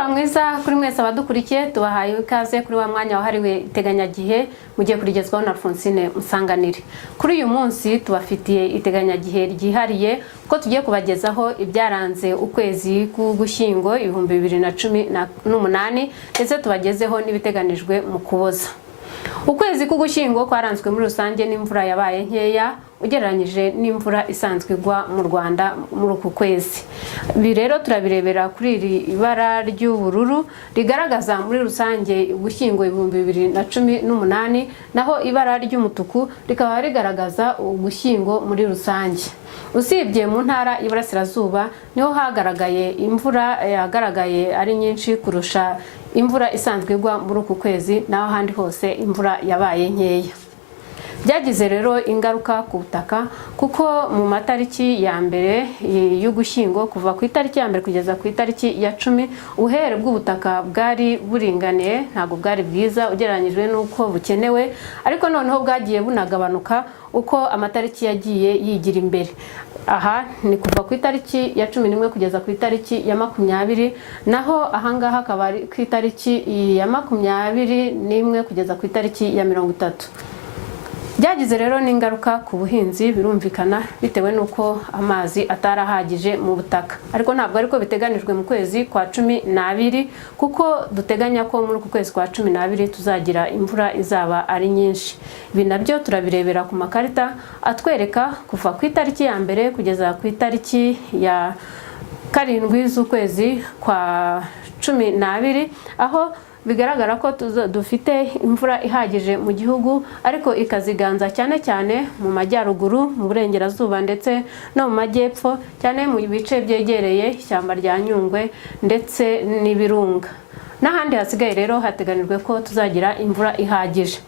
Umugoroba mwiza kuri mwese abadukurikiye, tubahaye ikaze kuri wa mwanya wahariwe iteganyagihe mugiye kurigezwaho na Alphonsine Musanganire. Kuri uyu munsi tubafitiye iteganyagihe ryihariye ko tugiye kubagezaho ibyaranze ukwezi k'Ugushyingo 2018 ndetse tubagezeho n'ibiteganijwe mu Kuboza. Ukwezi k'Ugushyingo kwaranzwe muri rusange n'imvura yabaye nkeya ugereranyije n'imvura isanzwe igwa mu Rwanda muri uku kwezi. Ibi rero turabirebera kuri iri ibara ry'ubururu rigaragaza muri rusange Ugushyingo 2018, naho ibara ry'umutuku rikaba rigaragaza Ugushyingo muri rusange. Usibye mu ntara y'Iburasirazuba niho hagaragaye imvura yagaragaye ari nyinshi kurusha imvura isanzwe igwa muri uku kwezi, naho handi hose imvura yabaye nkeya. Byagize rero ingaruka ku butaka kuko mu matariki ya mbere y'Ugushyingo, kuva ku itariki ya mbere kugeza ku itariki ya 10, ubuhere bw'ubutaka bwari buringaniye, ntabwo bwari bwiza ugereranyijwe n'uko bukenewe, ariko noneho bwagiye bunagabanuka uko amatariki yagiye yigira imbere. Aha ni kuva ku itariki ya 11 kugeza ku itariki ya 20, naho ahangaha akaba ari ku itariki ya 21 kugeza ku itariki ya 30. Byagize rero n'ingaruka ku buhinzi, birumvikana bitewe nuko amazi atarahagije mu butaka. Ariko ntabwo ariko biteganijwe mu kwezi kwa 12, kuko duteganya ko muri uku kwezi kwa 12 tuzagira imvura izaba ari nyinshi. Ibi nabyo turabirebera ku makarita atwereka kuva ku itariki ya mbere kugeza ku itariki ya 7 z'ukwezi kwa 12, aho bigaragara ko dufite imvura ihagije mu gihugu, ariko ikaziganza cyane cyane mu majyaruguru, mu burengerazuba ndetse no mu majyepfo, cyane mu bice byegereye ishyamba rya Nyungwe ndetse n'ibirunga. N'ahandi hasigaye rero hateganijwe ko tuzagira imvura ihagije.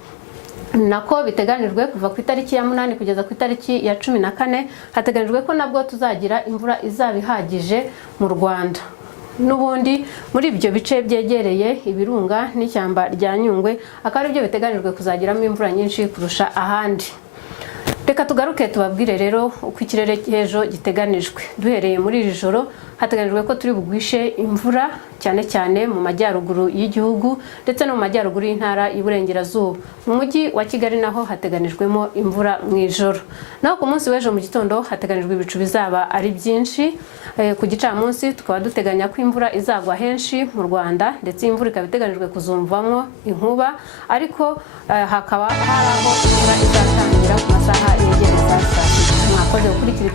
Nako biteganijwe kuva ku itariki ya 8 kugeza ku itariki ya 14, hateganijwe ko nabwo tuzagira imvura izaba ihagije mu Rwanda. Nubundi muri ibyo bice byegereye ibirunga n'ishyamba rya Nyungwe akaba aribyo biteganijwe kuzagiramo imvura nyinshi kurusha ahandi. Reka tugaruke tubabwire rero uko ikirere cy'ejo giteganijwe. Duhereye muri iri joro hateganijwe ko turi bugwishe imvura cyane cyane mu majyaruguru y'igihugu ndetse no mu majyaruguru y'intara y'Iburengerazuba. Mu mujyi wa Kigali naho hateganijwemo imvura mu ijoro. Naho ku munsi w'ejo mu gitondo hateganijwe ibicu bizaba ari byinshi. Ku gicamunsi tukaba duteganya ko imvura izagwa henshi mu Rwanda, ndetse imvura ikaba iteganijwe kuzumvamo inkuba, ariko hakaba hari aho imvura izatangira ku masaha yegereza saa 6. Mwakoze gukurikira